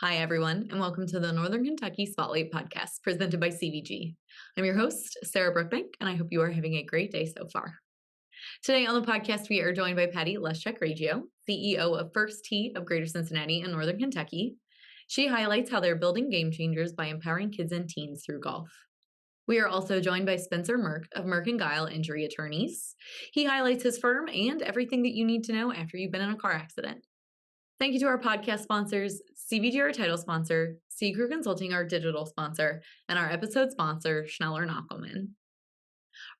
Hi, everyone, and welcome to the Northern Kentucky Spotlight Podcast presented by CVG. I'm your host, Sarah Brookbank, and I hope you are having a great day so far. Today on the podcast, we are joined by Patty Lusheck Ragio, CEO of First Tee of Greater Cincinnati in Northern Kentucky. She highlights how they're building game changers by empowering kids and teens through golf. We are also joined by Spencer Merk of Merk Gile Injury Attorneys. He highlights his firm and everything that you need to know after you've been in a car accident. Thank you to our podcast sponsors, CVG, our title sponsor, C Crew Consulting, our digital sponsor, and our episode sponsor, Schneller Knockelman.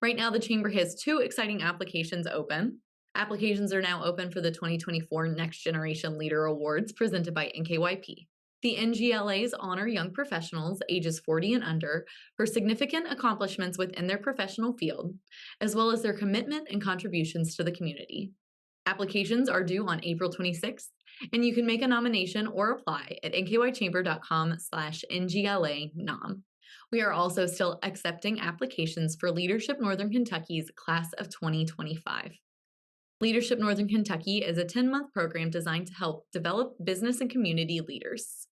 Right now, the Chamber has two exciting applications open. Applications are now open for the 2024 Next Generation Leader Awards presented by NKYP. The NGLAs honor young professionals ages 40 and under for significant accomplishments within their professional field, as well as their commitment and contributions to the community. Applications are due on April 26th, and you can make a nomination or apply at nkychamber.com/ngla-nom. We are also still accepting applications for Leadership Northern Kentucky's Class of 2025. Leadership Northern Kentucky is a 10-month program designed to help develop business and community leaders.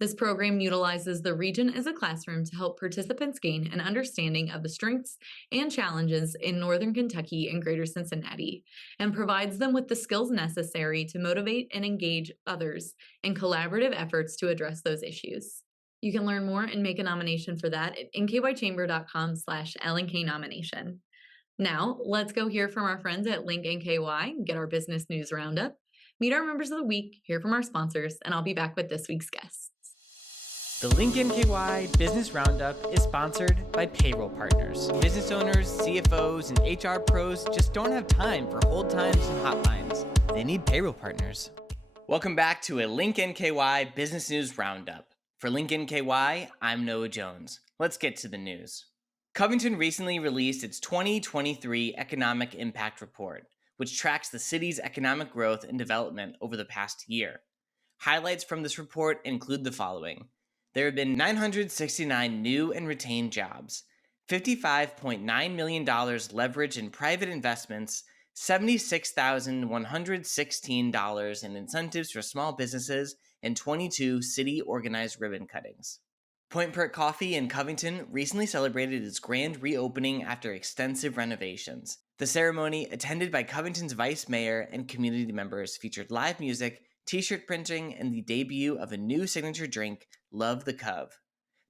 This program utilizes the region as a classroom to help participants gain an understanding of the strengths and challenges in Northern Kentucky and Greater Cincinnati, and provides them with the skills necessary to motivate and engage others in collaborative efforts to address those issues. You can learn more and make a nomination for that at nkychamber.com/LNK-nomination. Now, let's go hear from our friends at Link NKY and get our business news roundup, meet our members of the week, hear from our sponsors, and I'll be back with this week's guests. The Link NKY Business Roundup is sponsored by Payroll Partners. Business owners, CFOs, and HR pros just don't have time for hold times and hotlines. They need Payroll Partners. Welcome back to a Link NKY Business News Roundup. For Link NKY, I'm Noah Jones. Let's get to the news. Covington recently released its 2023 Economic Impact Report, which tracks the city's economic growth and development over the past year. Highlights from this report include the following. There have been 969 new and retained jobs, $55.9 million leveraged in private investments, $76,116 in incentives for small businesses, and 22 city organized ribbon cuttings. Point Perk Coffee in Covington recently celebrated its grand reopening after extensive renovations. The ceremony, attended by Covington's vice mayor and community members, featured live music, t-shirt printing, and the debut of a new signature drink, Love the Cove.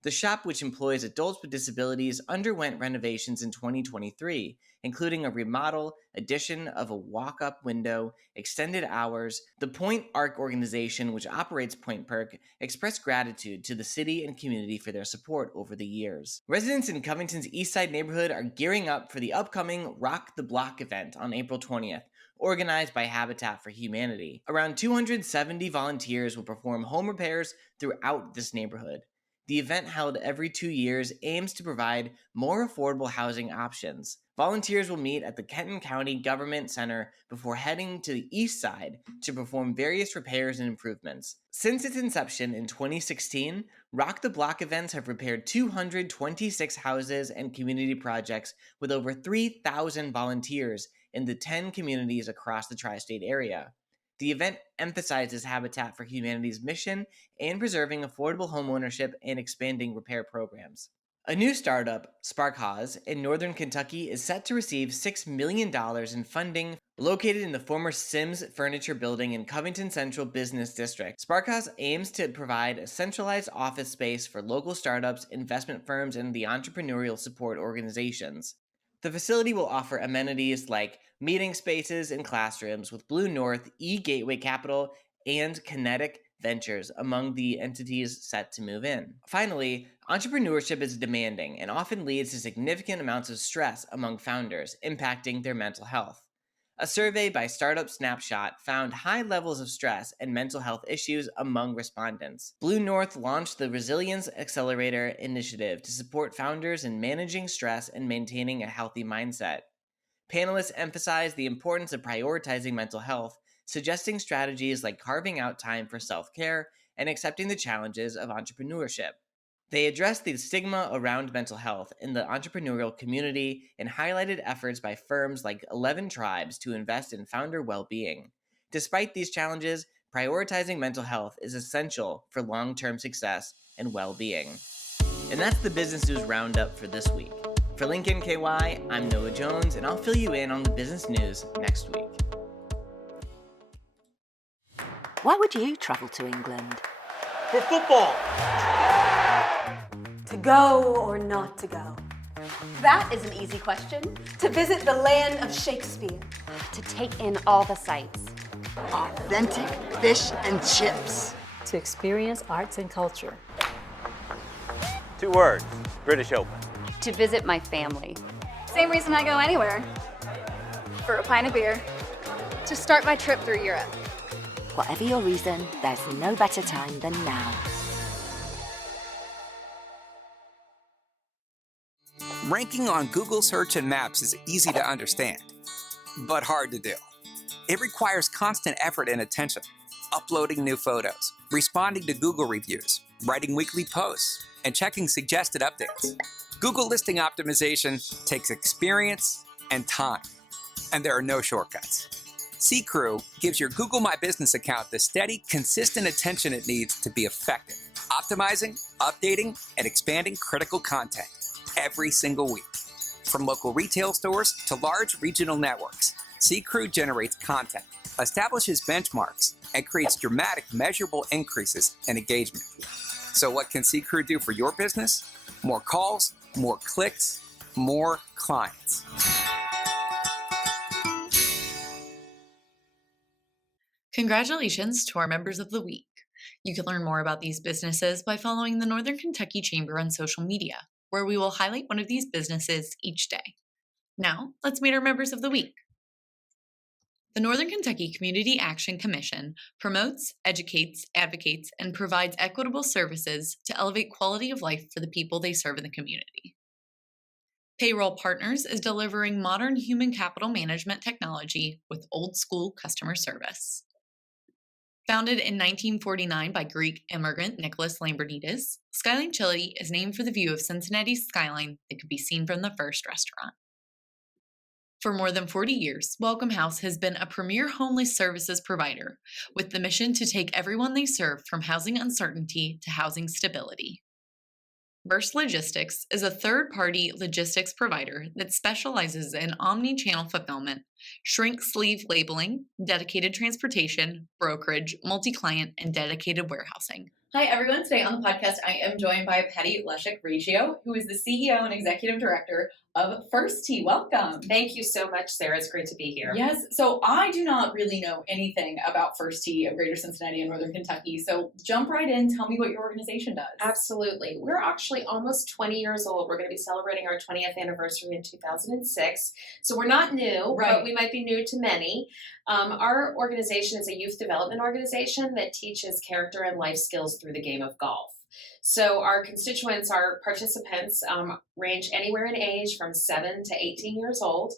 The shop, which employs adults with disabilities, underwent renovations in 2023, including a remodel, addition of a walk-up window, extended hours. The Point Arc organization, which operates Point Perk, expressed gratitude to the city and community for their support over the years. Residents in Covington's Eastside neighborhood are gearing up for the upcoming Rock the Block event on April 20th. Organized by Habitat for Humanity. Around 270 volunteers will perform home repairs throughout this neighborhood. The event, held every 2 years, aims to provide more affordable housing options. Volunteers will meet at the Kenton County Government Center before heading to the east side to perform various repairs and improvements. Since its inception in 2016, Rock the Block events have repaired 226 houses and community projects with over 3,000 volunteers in the 10 communities across the tri-state area. The event emphasizes Habitat for Humanity's mission in preserving affordable homeownership and expanding repair programs. A new startup, Sparkhaus, in Northern Kentucky is set to receive $6 million in funding located in the former Sims Furniture Building in Covington Central Business District. Sparkhaus aims to provide a centralized office space for local startups, investment firms, and the entrepreneurial support organizations. The facility will offer amenities like meeting spaces and classrooms, with Blue North, eGateway Capital, and Kinetic Ventures among the entities set to move in. Finally, entrepreneurship is demanding and often leads to significant amounts of stress among founders, impacting their mental health. A survey by Startup Snapshot found high levels of stress and mental health issues among respondents. Blue North launched the Resilience Accelerator initiative to support founders in managing stress and maintaining a healthy mindset. Panelists emphasized the importance of prioritizing mental health, suggesting strategies like carving out time for self-care and accepting the challenges of entrepreneurship. They addressed the stigma around mental health in the entrepreneurial community and highlighted efforts by firms like 11 Tribes to invest in founder well-being. Despite these challenges, prioritizing mental health is essential for long-term success and well-being. And that's the Business News Roundup for this week. For Link NKY, I'm Noah Jones, and I'll fill you in on the business news next week. Why would you travel to England? For football. To go or not to go? That is an easy question. To visit the land of Shakespeare. To take in all the sights. Authentic fish and chips. To experience arts and culture. 2 words, British Open. To visit my family. Same reason I go anywhere. For a pint of beer. To start my trip through Europe. Whatever your reason, there's no better time than now. Ranking on Google Search and Maps is easy to understand, but hard to do. It requires constant effort and attention, uploading new photos, responding to Google reviews, writing weekly posts, and checking suggested updates. Google listing optimization takes experience and time, and there are no shortcuts. C-Crew gives your Google My Business account the steady, consistent attention it needs to be effective, optimizing, updating, and expanding critical content every single week. From local retail stores to large regional networks, C-Crew generates content, establishes benchmarks, and creates dramatic, measurable increases in engagement. So what can C-Crew do for your business? More calls, more clicks, more clients. Congratulations to our members of the week. You can learn more about these businesses by following the Northern Kentucky Chamber on social media, where we will highlight one of these businesses each day. Now, let's meet our members of the week. The Northern Kentucky Community Action Commission promotes, educates, advocates, and provides equitable services to elevate quality of life for the people they serve in the community. Payroll Partners is delivering modern human capital management technology with old-school customer service. Founded in 1949 by Greek immigrant Nicholas Lambernidis, Skyline Chili is named for the view of Cincinnati's skyline that could be seen from the first restaurant. For more than 40 years, Welcome House has been a premier homeless services provider with the mission to take everyone they serve from housing uncertainty to housing stability. Burst Logistics is a third-party logistics provider that specializes in omni-channel fulfillment, shrink sleeve labeling, dedicated transportation, brokerage, multi-client, and dedicated warehousing. Hi, everyone. Today on the podcast, I am joined by Patty Lusheck Ragio, who is the CEO and Executive Director of First Tee. Welcome. Thank you so much, Sarah. It's great to be here. Yes. So I do not really know anything about First Tee of Greater Cincinnati and Northern Kentucky. So jump right in. Tell me what your organization does. Absolutely. We're actually almost 20 years old. We're going to be celebrating our 20th anniversary in 2006. So we're not new, right, but we might be new to many. Our organization is a youth development organization that teaches character and life skills through the game of golf. So our constituents, our participants, range anywhere in age from 7 to 18 years old.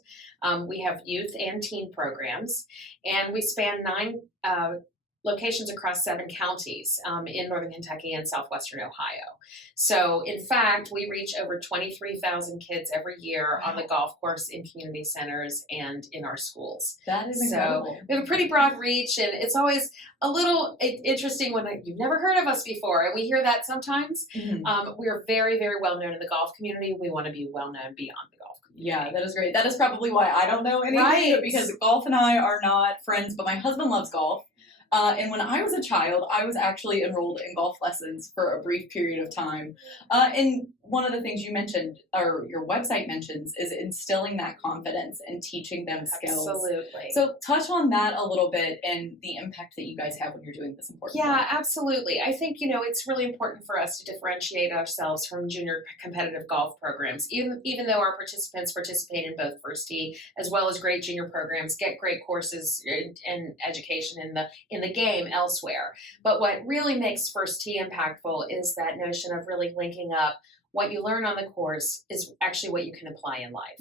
We have youth and teen programs, and we span 9 locations across 7 counties in Northern Kentucky and southwestern Ohio. So, in fact, we reach over 23,000 kids every year on the golf course, in community centers, and in our schools. That is incredible. So, we have a pretty broad reach, and it's always a little interesting when you've never heard of us before, and we hear that sometimes. Mm-hmm. We are very, very well known in the golf community. We want to be well known beyond the golf community. Yeah, that is great. That is probably why I don't know anything, right, because golf and I are not friends, but my husband loves golf. And when I was a child, I was actually enrolled in golf lessons for a brief period of time. And one of the things you mentioned, or your website mentions, is instilling that confidence and teaching them skills. Absolutely. So touch on that a little bit and the impact that you guys have when you're doing this important work. Yeah, absolutely. I think, it's really important for us to differentiate ourselves from junior competitive golf programs. Even though our participants participate in both First Tee as well as great junior programs, get great courses and education in the game elsewhere. But what really makes First Tee impactful is that notion of really linking up what you learn on the course is actually what you can apply in life.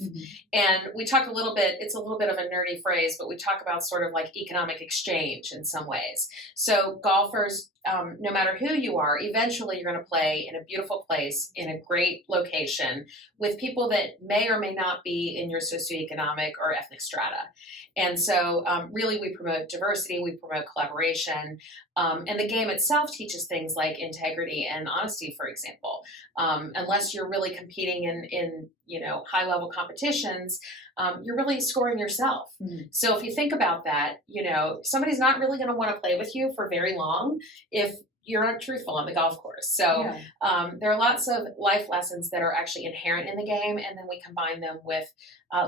And we talk a little bit, it's a little bit of a nerdy phrase, but we talk about sort of like economic exchange in some ways. So golfers, no matter who you are, eventually you're going to play in a beautiful place, in a great location, with people that may or may not be in your socioeconomic or ethnic strata. And so really we promote diversity, we promote collaboration, and the game itself teaches things like integrity and honesty, for example. Unless you're really competing in high-level competitions, you're really scoring yourself. So if you think about that, somebody's not really going to want to play with you for very long if you're not truthful on the golf course. So there are lots of life lessons that are actually inherent in the game, and then we combine them with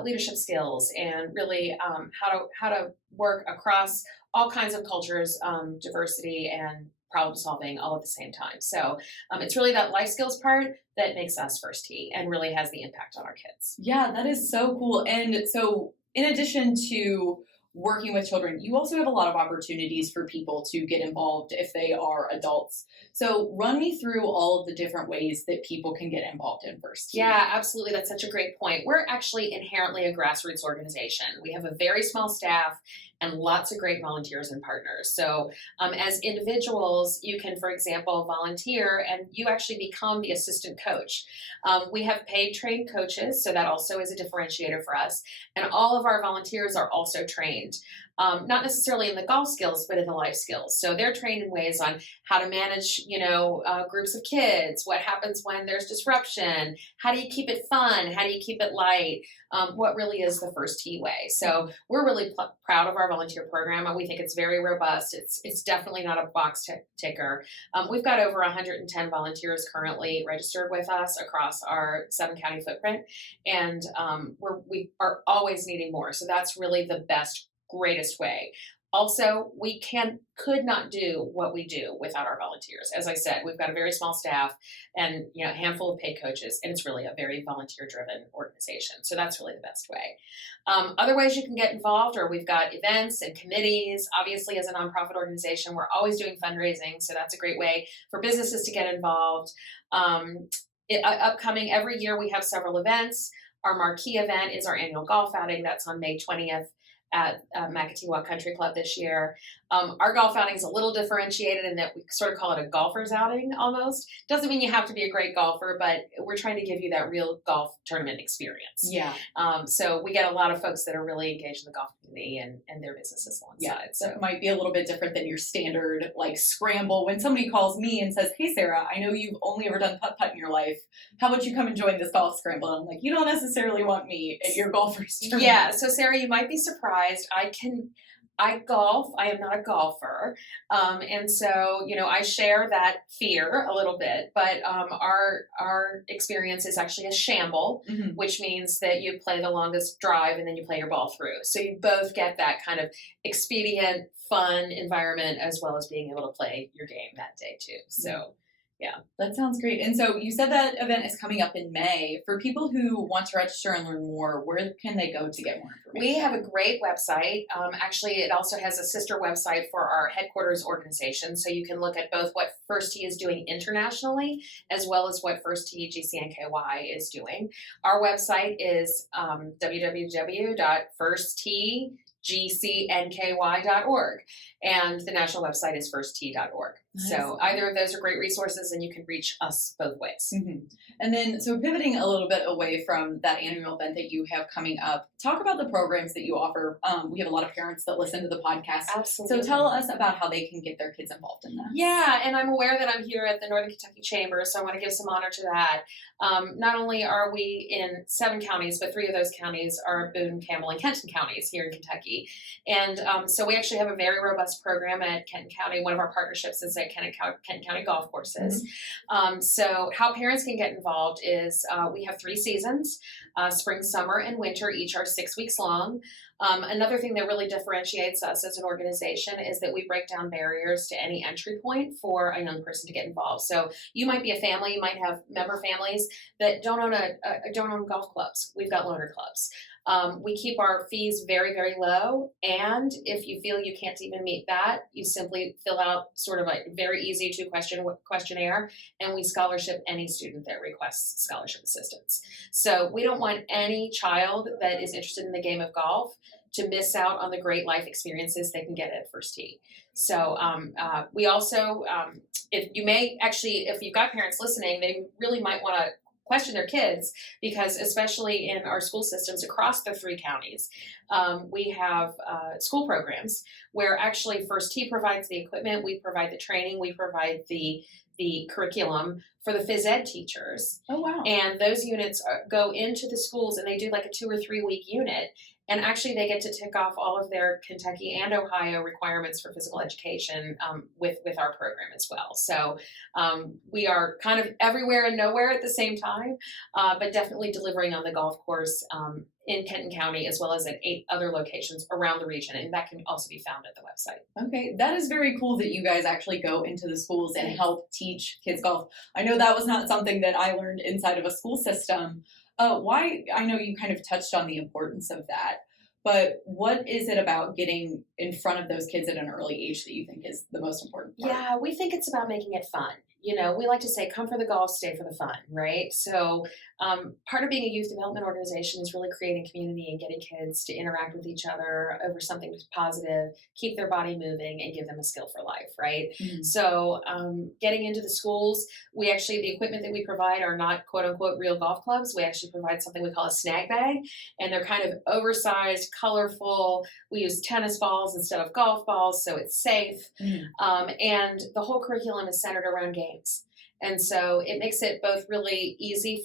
leadership skills and really how to work across all kinds of cultures, diversity and problem solving all at the same time. So it's really that life skills part that makes us First Tee and really has the impact on our kids. Yeah, that is so cool. And so in addition to working with children, you also have a lot of opportunities for people to get involved if they are adults. So run me through all of the different ways that people can get involved in First Tee. Yeah, absolutely. That's such a great point. We're actually inherently a grassroots organization. We have a very small staff and lots of great volunteers and partners. So as individuals, you can, for example, volunteer and you actually become the assistant coach. We have paid trained coaches, so that also is a differentiator for us. And all of our volunteers are also trained. Not necessarily in the golf skills, but in the life skills. So they're trained in ways on how to manage, groups of kids, what happens when there's disruption, how do you keep it fun, how do you keep it light, what really is the First Tee way. So we're really proud of our volunteer program. We think it's very robust. It's definitely not a box ticker. We've got over 110 volunteers currently registered with us across our 7-county footprint, and we are always needing more. So that's really the greatest way. Also, we could not do what we do without our volunteers. As I said, we've got a very small staff and a handful of paid coaches, and it's really a very volunteer-driven organization. So that's really the best way. Other ways you can get involved are we've got events and committees. Obviously, as a nonprofit organization, we're always doing fundraising, so that's a great way for businesses to get involved. Upcoming every year, we have several events. Our marquee event is our annual golf outing. That's on May 20th. At Makatiwa Country Club this year. Our golf outing is a little differentiated in that we sort of call it a golfer's outing almost. Doesn't mean you have to be a great golfer, but we're trying to give you that real golf tournament experience. Yeah. So we get a lot of folks that are really engaged in the golf community and their businesses alongside. Yeah, so that might be a little bit different than your standard scramble. When somebody calls me and says, "Hey Sarah, I know you've only ever done putt-putt in your life. How about you come and join this golf scramble?" And I'm like, you don't necessarily want me at your golfer's tournament. Yeah, so Sarah, you might be surprised. I golf. I am not a golfer. And so, I share that fear a little bit, but our experience is actually a shamble, which means that you play the longest drive and then you play your ball through. So you both get that kind of expedient, fun environment as well as being able to play your game that day too. So yeah, that sounds great. And so you said that event is coming up in May. For people who want to register and learn more, where can they go to get more information? We have a great website. Actually, it also has a sister website for our headquarters organization. So you can look at both what First Tee is doing internationally, as well as what First Tee GCNKY is doing. Our website is www.firsttgcnky.org. And the national website is firsttee.org. Nice. So either of those are great resources, and you can reach us both ways. And then, so pivoting a little bit away from that annual event that you have coming up, talk about the programs that you offer. We have a lot of parents that listen to the podcast. Absolutely. So tell us about how they can get their kids involved in that. Yeah, and I'm aware that I'm here at the Northern Kentucky Chamber, so I want to give some honor to that. Not only are we in 7 counties, but 3 of those counties are Boone, Campbell, and Kenton counties here in Kentucky. And so we actually have a very robust program at Kenton County. One of our partnerships is at Kenton County Golf Courses. So how parents can get involved is we have 3 seasons, spring, summer, and winter. Each are 6 weeks long. Another thing that really differentiates us as an organization is that we break down barriers to any entry point for a young person to get involved. So you might be a family, you might have member families that don't own golf clubs. We've got loaner clubs. We keep our fees very, very low. And if you feel you can't even meet that, you simply fill out sort of a very easy 2-question questionnaire, and we scholarship any student that requests scholarship assistance. So we don't want any child that is interested in the game of golf to miss out on the great life experiences they can get at First Tee. So we also, if you've got parents listening, they really might want to question their kids, because especially in our school systems across the 3 counties, we have school programs where actually First Tee provides the equipment, we provide the training, we provide the curriculum for the phys ed teachers. Oh, wow. And those units go into the schools, and they do like a 2 or 3 week unit. And actually, they get to tick off all of their Kentucky and Ohio requirements for physical education with our program as well. So we are kind of everywhere and nowhere at the same time, but definitely delivering on the golf course in Kenton County, as well as at 8 other locations around the region. And that can also be found at the website. Okay, that is very cool that you guys actually go into the schools and help teach kids golf. I know that was not something that I learned inside of a school system. I know you kind of touched on the importance of that, but what is it about getting in front of those kids at an early age that you think is the most important part? Yeah, we think it's about making it fun. We like to say, come for the golf, stay for the fun, right? So part of being a youth development organization is really creating community and getting kids to interact with each other over something positive, keep their body moving, and give them a skill for life, right? Mm-hmm. So getting into the schools, the equipment that we provide are not quote unquote real golf clubs. We actually provide something we call a snag bag, and they're kind of oversized, colorful. We use tennis balls instead of golf balls, so it's safe. Mm-hmm. And the whole curriculum is centered around games. And so it makes it both really easy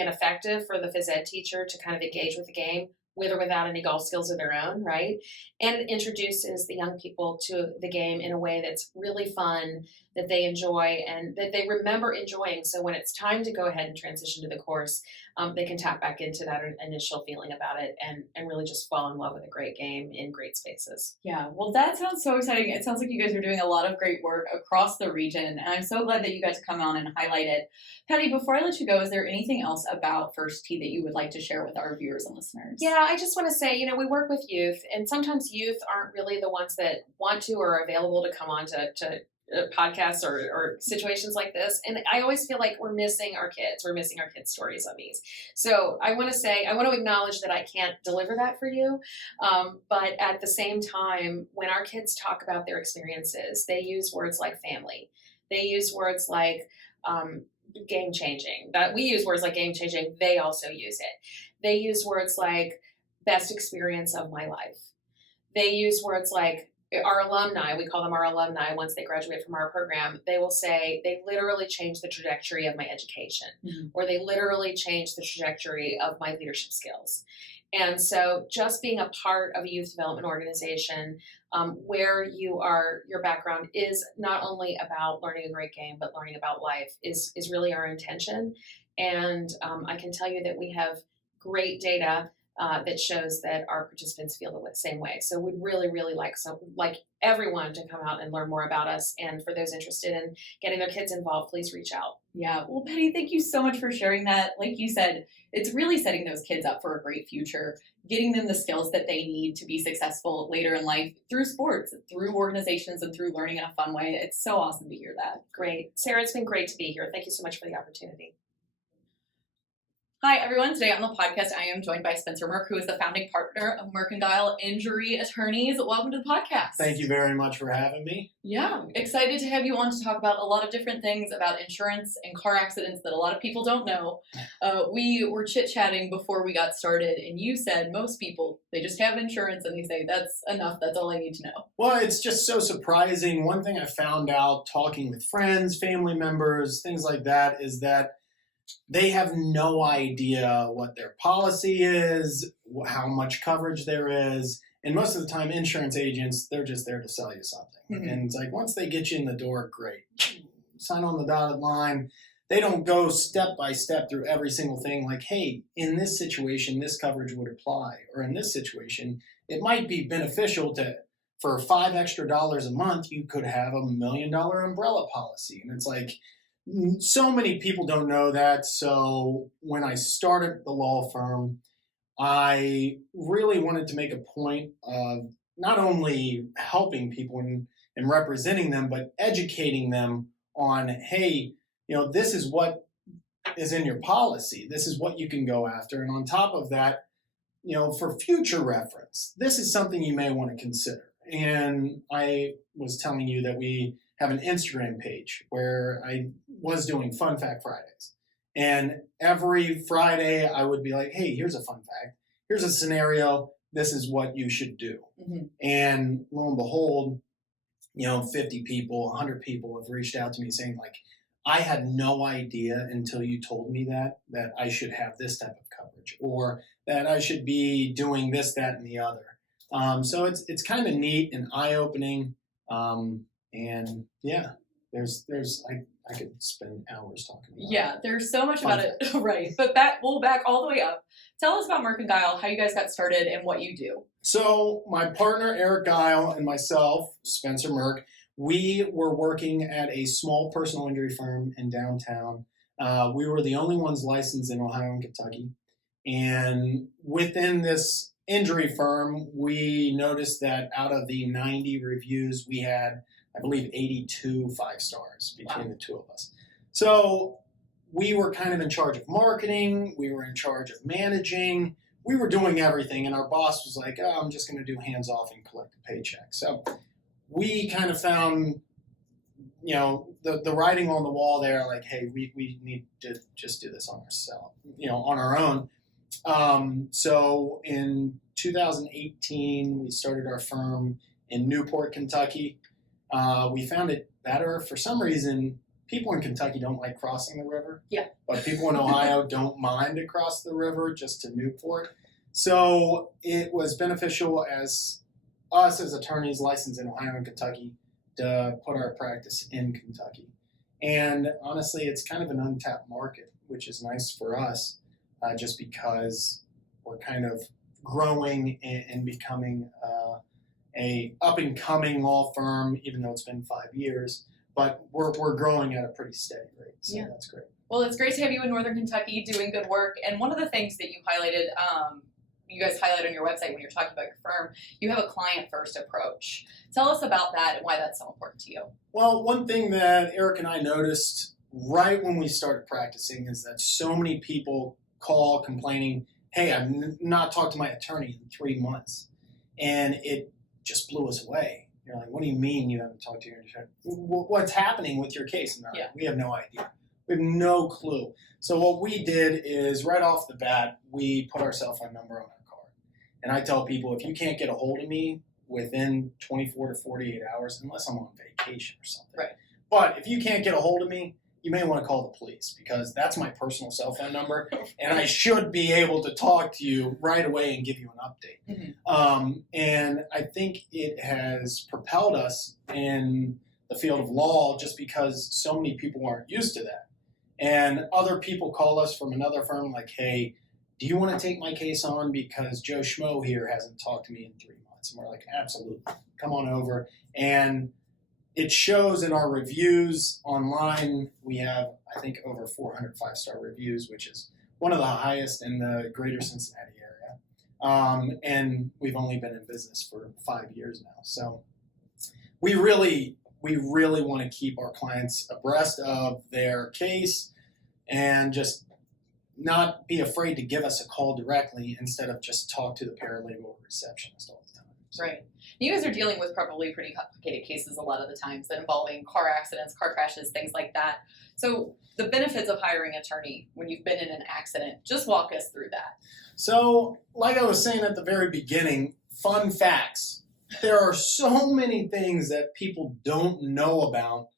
and effective for the phys ed teacher to kind of engage with the game with or without any golf skills of their own, right? And it introduces the young people to the game in a way that's really fun, that they enjoy and that they remember enjoying. So when it's time to go ahead and transition to the course, they can tap back into that initial feeling about it and really just fall in love with a great game in great spaces. Yeah, well, that sounds so exciting. It sounds like you guys are doing a lot of great work across the region, and I'm so glad that you got to come on and highlight it. Patty, before I let you go, is there anything else about First Tee that you would like to share with our viewers and listeners? Yeah, I just want to say, we work with youth, and sometimes youth aren't really the ones that want to or are available to come on to podcasts or situations like this. And I always feel like we're missing our kids. We're missing our kids' stories on these. So I want to acknowledge that I can't deliver that for you. But at the same time, when our kids talk about their experiences, they use words like family. They use words like game changing. That we use words like game changing. They also use it. They use words like best experience of my life. They use words like our alumni, we call them our alumni once they graduate from our program, they will say they literally changed the trajectory of my education, mm-hmm. or they literally changed the trajectory of my leadership skills. And so just being a part of a youth development organization where your background is not only about learning a great game, but learning about life is really our intention. And I can tell you that we have great data that shows that our participants feel the same way. So we'd really, really like everyone to come out and learn more about us. And for those interested in getting their kids involved, please reach out. Yeah. Well, Patty, thank you so much for sharing that. Like you said, it's really setting those kids up for a great future, getting them the skills that they need to be successful later in life through sports, through organizations, and through learning in a fun way. It's so awesome to hear that. Great. Sarah, it's been great to be here. Thank you so much for the opportunity. Hi, everyone. Today on the podcast, I am joined by Spencer Merk, who is the founding partner of Merk Gile Injury Attorneys. Welcome to the podcast. Thank you very much for having me. Yeah, excited to have you on to talk about a lot of different things about insurance and car accidents that a lot of people don't know. We were chit-chatting before we got started, and you said most people, they just have insurance and they say, that's enough, that's all I need to know. Well, it's just so surprising. One thing I found out talking with friends, family members, things like that, is that they have no idea what their policy is, how much coverage there is. And most of the time, insurance agents, they're just there to sell you something. Mm-hmm. And it's like, once they get you in the door, great. Sign on the dotted line. They don't go step by step through every single thing like, hey, in this situation, this coverage would apply. Or in this situation, it might be beneficial for $5 extra a month, you could have $1 million umbrella policy. And it's like, so many people don't know that. So when I started the law firm, I really wanted to make a point of not only helping people and representing them, but educating them on, hey, this is what is in your policy. This is what you can go after. And on top of that, for future reference, this is something you may want to consider. And I was telling you that we have an Instagram page where I was doing Fun Fact Fridays. And every Friday I would be like, hey, here's a fun fact. Here's a scenario. This is what you should do. Mm-hmm. And lo and behold, 50 people, 100 people have reached out to me saying, like, I had no idea until you told me that I should have this type of coverage, or that I should be doing this, that, and the other. So it's kind of neat and eye-opening. And yeah, I could spend hours talking about it. Yeah, there's so much about it. Right. But we'll back all the way up. Tell us about Merk Gile, how you guys got started and what you do. So my partner, Merk Gile, and myself, Spencer Merk, we were working at a small personal injury firm in downtown. We were the only ones licensed in Ohio and Kentucky. And within this injury firm, we noticed that out of the 90 reviews, we had, I believe, 82 5 stars between the two of us. So we were kind of in charge of marketing. We were in charge of managing. We were doing everything. And our boss was like, oh, I'm just going to do hands off and collect a paycheck. So we kind of found, the writing on the wall there, like, hey, we need to just do this on ourselves, on our own. So in 2018, we started our firm in Newport, Kentucky. We found it better. For some reason, people in Kentucky don't like crossing the river. Yeah. But people in Ohio don't mind to cross the river just to Newport. So it was beneficial as us as attorneys licensed in Ohio and Kentucky to put our practice in Kentucky. And honestly, it's kind of an untapped market, which is nice for us, just because we're kind of growing and becoming a up-and-coming law firm, even though it's been 5 years. But we're growing at a pretty steady rate, so that's great. Well, it's great to have you in Northern Kentucky doing good work. And one of the things that you guys highlight on your website when you're talking about your firm, you have a client-first approach. Tell us about that and why that's so important to you. Well, one thing that Eric and I noticed right when we started practicing is that so many people call complaining, hey, I've not talked to my attorney in 3 months. And it just blew us away. You're like, what do you mean you haven't talked to your attorney? What's happening with your case? No, we have no idea. We have no clue. So what we did is right off the bat, we put our cell phone number on our card. And I tell people, if you can't get a hold of me within 24 to 48 hours, unless I'm on vacation or something. Right. But if you can't get a hold of me, you may want to call the police, because that's my personal cell phone number, and I should be able to talk to you right away and give you an update. Mm-hmm. And I think it has propelled us in the field of law just because so many people aren't used to that. And other people call us from another firm like, hey, do you want to take my case on because Joe Schmo here hasn't talked to me in 3 months? And we're like, absolutely, come on over. And it shows in our reviews online. We have, I think, over 400 5-star reviews, which is one of the highest in the greater Cincinnati area. And we've only been in business for 5 years now. So we really want to keep our clients abreast of their case and just not be afraid to give us a call directly instead of just talk to the paralegal or receptionist all the time. So. Right. You guys are dealing with probably pretty complicated cases a lot of the times that involving car accidents, car crashes, things like that. So the benefits of hiring an attorney when you've been in an accident, just walk us through that. So like I was saying at the very beginning, fun facts. There are so many things that people don't know about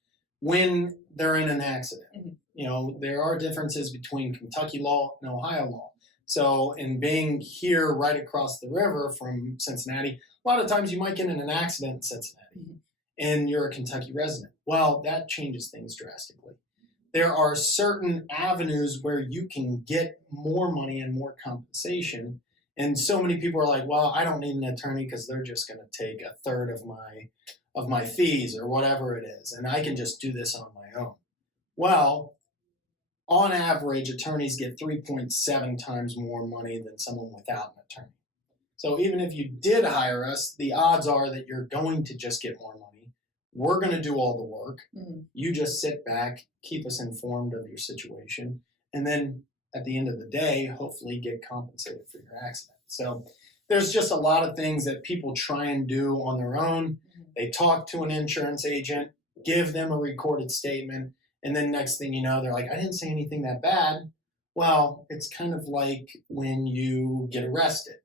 when they're in an accident. Mm-hmm. There are differences between Kentucky law and Ohio law. So in being here right across the river from Cincinnati, a lot of times you might get in an accident in Cincinnati and you're a Kentucky resident. Well, that changes things drastically. There are certain avenues where you can get more money and more compensation. And so many people are like, well, I don't need an attorney because they're just going to take a third of my fees or whatever it is. And I can just do this on my own. Well, on average, attorneys get 3.7 times more money than someone without an attorney. So even if you did hire us, the odds are that you're going to just get more money. We're going to do all the work. Mm-hmm. You just sit back, keep us informed of your situation, and then at the end of the day, hopefully get compensated for your accident. So there's just a lot of things that people try and do on their own. Mm-hmm. They talk to an insurance agent, give them a recorded statement, and then next thing you know, they're like, I didn't say anything that bad. Well, it's kind of like when you get arrested.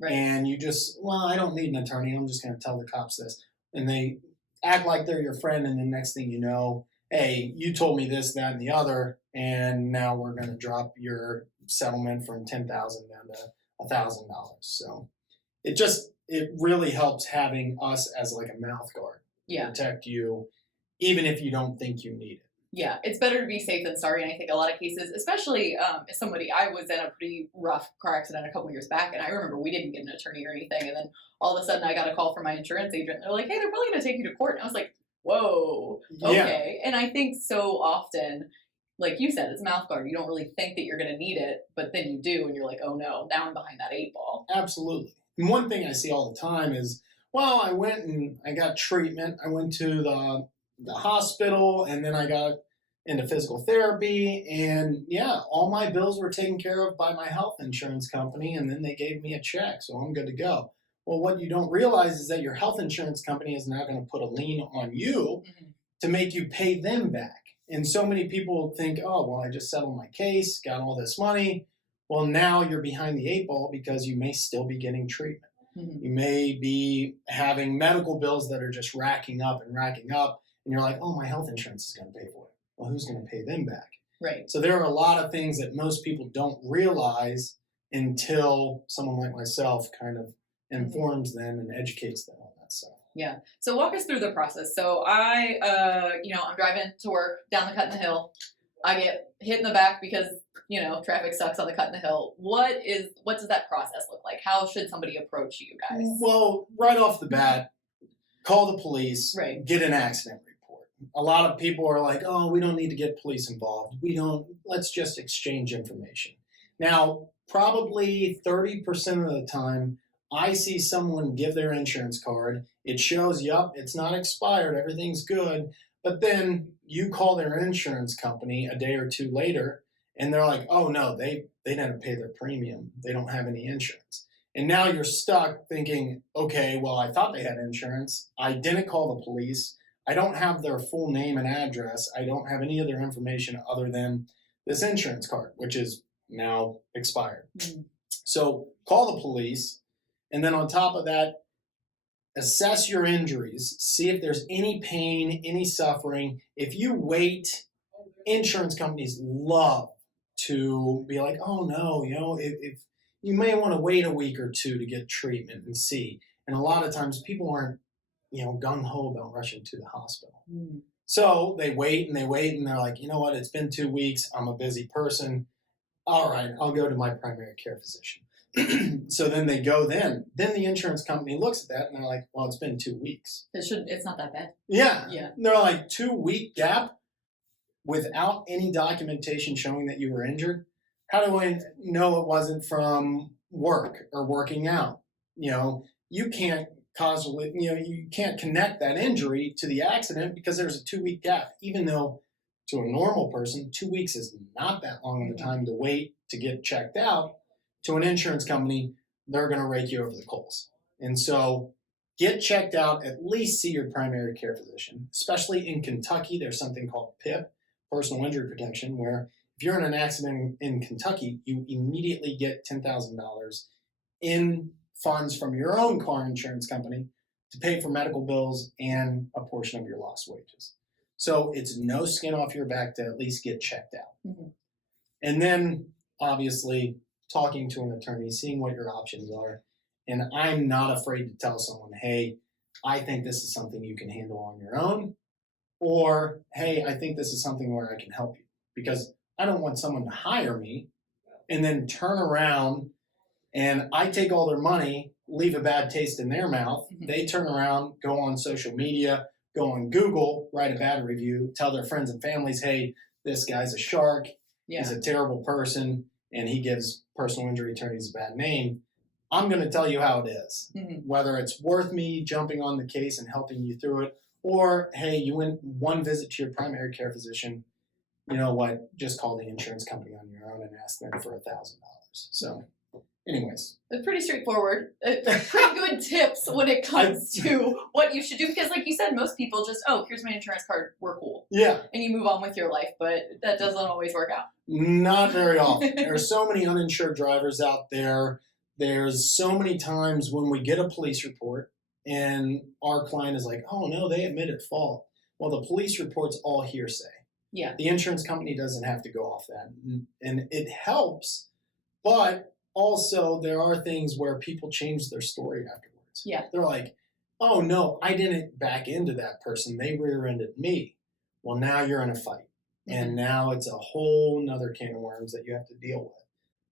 Right. And you just, well, I don't need an attorney. I'm just going to tell the cops this. And they act like they're your friend. And the next thing you know, hey, you told me this, that, and the other. And now we're going to drop your settlement from $10,000 down to $1,000. So it really helps having us as like a mouth guard to protect you, even if you don't think you need it. Yeah, it's better to be safe than sorry. And I think a lot of cases, especially as somebody, I was in a pretty rough car accident a couple years back, and I remember we didn't get an attorney or anything. And then all of a sudden I got a call from my insurance agent. They're like, hey, they're probably going to take you to court. And I was like, whoa, okay. Yeah. And I think so often, like you said, it's mouth guard. You don't really think that you're going to need it, but then you do, and you're like, oh no, now I'm behind that 8 ball. Absolutely. And one thing I see all the time is, well, I went and I got treatment. I went to the hospital, and then I got into physical therapy, and all my bills were taken care of by my health insurance company, and then they gave me a check, so I'm good to go. Well, what you don't realize is that your health insurance company is now going to put a lien on you to make you pay them back. And so many people think, oh, well, I just settled my case, got all this money. Well, now you're behind the 8 ball because you may still be getting treatment. Mm-hmm. You may be having medical bills that are just racking up, and you're like, oh, my health insurance is going to pay for it. Well, who's going to pay them back? Right. So there are a lot of things that most people don't realize until someone like myself kind of informs them and educates them on that stuff. Yeah. So walk us through the process. So I'm driving to work down the cut in the hill. I get hit in the back because, traffic sucks on the cut in the hill. What does that process look like? How should somebody approach you guys? Well, right off the bat, call the police, get an accident report. A lot of people are like, oh, we don't need to get police involved. Let's just exchange information. Now, probably 30% of the time, I see someone give their insurance card. It shows, yup, it's not expired, everything's good. But then you call their insurance company a day or two later, and they're like, oh, no, they didn't pay their premium. They don't have any insurance. And now you're stuck thinking, okay, well, I thought they had insurance. I didn't call the police. I don't have their full name and address. I don't have any other information other than this insurance card, which is now expired. Mm-hmm. So call the police. And then on top of that, assess your injuries. See if there's any pain, any suffering. If you wait, insurance companies love to be like, oh no, if you may want to wait a week or two to get treatment and see. And a lot of times people aren't, gung-ho about rushing to the hospital. Mm. So they wait, and they're like, you know what, it's been 2 weeks. I'm a busy person. All right, I'll go to my primary care physician. So then they go then the insurance company looks at that, and they're like, well, it's been 2 weeks. It's not that bad. Yeah. They're like, 2-week gap without any documentation showing that you were injured. How do I know it wasn't from work or working out? You can't you can't connect that injury to the accident because there's a 2-week gap, even though to a normal person, 2 weeks is not that long of a time to wait to get checked out. To an insurance company, they're going to rake you over the coals. And so get checked out, at least see your primary care physician. Especially in Kentucky, there's something called PIP, personal injury protection, where if you're in an accident in Kentucky, you immediately get $10,000 in funds from your own car insurance company to pay for medical bills and a portion of your lost wages. So it's no skin off your back to at least get checked out. Mm-hmm. And then, obviously, talking to an attorney, seeing what your options are. And I'm not afraid to tell someone, hey, I think this is something you can handle on your own. Or, hey, I think this is something where I can help you. Because I don't want someone to hire me and then turn around and I take all their money, leave a bad taste in their mouth. Mm-hmm. They turn around, go on social media, go on Google, write a bad review, tell their friends and families, hey, this guy's a shark. he's a terrible person, and he gives personal injury attorneys a bad name, I'm going to tell you how it is. Whether it's worth me jumping on the case and helping you through it, or, hey, you went one visit to your primary care physician, you know what, just call the insurance company on your own and ask them for $1,000. So anyways. It's pretty straightforward. Pretty good tips when it comes to what you should do. Because like you said, most people just, oh, here's my insurance card, we're cool. Yeah. And you move on with your life, but that doesn't always work out. Not very often. There are so many uninsured drivers out there. There's so many times when we get a police report and our client is like, oh, no, they admitted fault. Well, the police report's all hearsay. Yeah. The insurance company doesn't have to go off that. And it helps, but also there are things where people change their story afterwards. Yeah. They're like, oh, no, I didn't back into that person. They rear-ended me. Well, now you're in a fight. And now it's a whole nother can of worms that you have to deal with.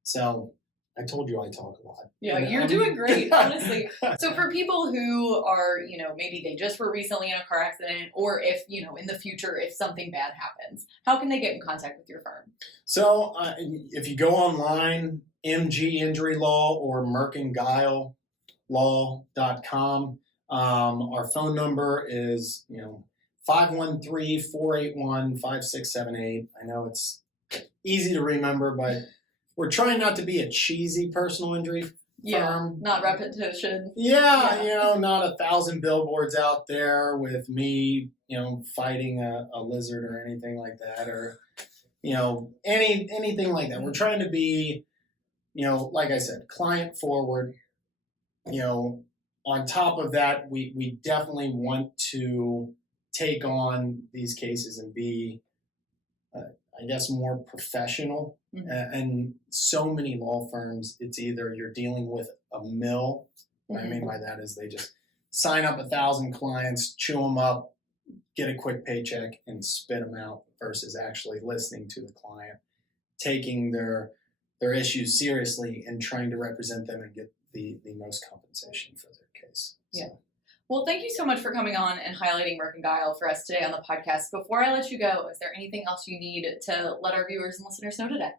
So I told you I talk a lot. Yeah, you're doing great, honestly. So for people who are, you know, maybe they just were recently in a car accident, or if, you know, in the future, if something bad happens, how can they get in contact with your firm? So if you go online, MG Injury Law or Merk Gile law.com, our phone number is, 513-481-5678. I know it's easy to remember, but we're trying not to be a cheesy personal injury firm. Not repetition. Yeah, not 1,000 billboards out there with me, fighting a lizard or anything like that, or, anything like that. We're trying to be, like I said, client forward. On top of that, we definitely want to take on these cases and be, I guess, more professional. And so many law firms, it's either you're dealing with a mill. What I mean by that is they just sign up 1,000 clients, chew them up, get a quick paycheck, and spit them out, versus actually listening to the client, taking their issues seriously and trying to represent them and get the most compensation for their case. Yeah. Well, thank you so much for coming on and highlighting Merk Gile for us today on the podcast. Before I let you go, is there anything else you need to let our viewers and listeners know today?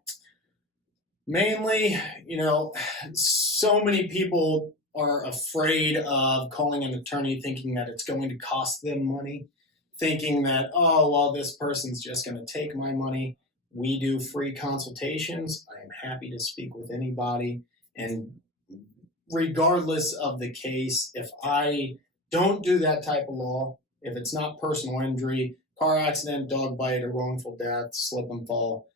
Mainly, so many people are afraid of calling an attorney thinking that it's going to cost them money, thinking that, oh, well, this person's just going to take my money. We do free consultations. I am happy to speak with anybody. And regardless of the case, if I don't do that type of law, if it's not personal injury, car accident, dog bite, or wrongful death, slip and fall,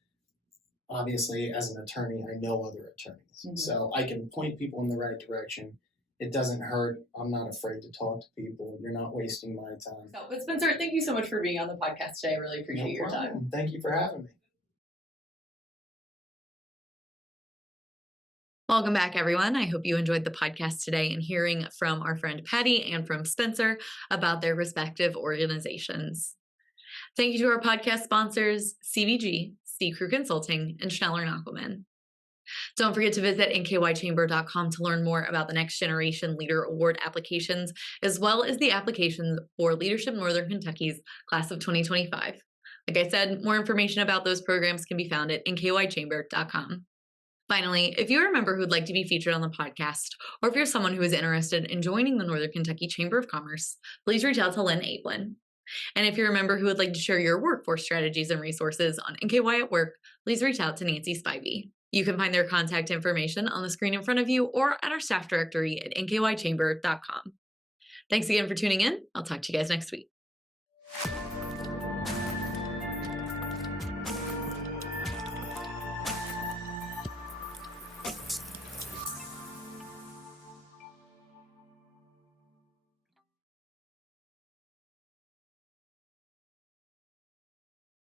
obviously, as an attorney, I know other attorneys. So I can point people in the right direction. It doesn't hurt. I'm not afraid to talk to people. You're not wasting my time. But Spencer, thank you so much for being on the podcast today. I really appreciate your time. Thank you for having me. Welcome back, everyone. I hope you enjoyed the podcast today and hearing from our friend Patty and from Spencer about their respective organizations. Thank you to our podcast sponsors, CVG, C Crew Consulting, and Schneller & Ackelman. Don't forget to visit nkychamber.com to learn more about the Next Generation Leader Award applications, as well as the applications for Leadership Northern Kentucky's Class of 2025. Like I said, more information about those programs can be found at nkychamber.com. Finally, if you're a member who'd like to be featured on the podcast, or if you're someone who is interested in joining the Northern Kentucky Chamber of Commerce, please reach out to Lynn Ablin. And if you're a member who would like to share your workforce strategies and resources on NKY at Work, please reach out to Nancy Spivey. You can find their contact information on the screen in front of you or at our staff directory at nkychamber.com. Thanks again for tuning in. I'll talk to you guys next week.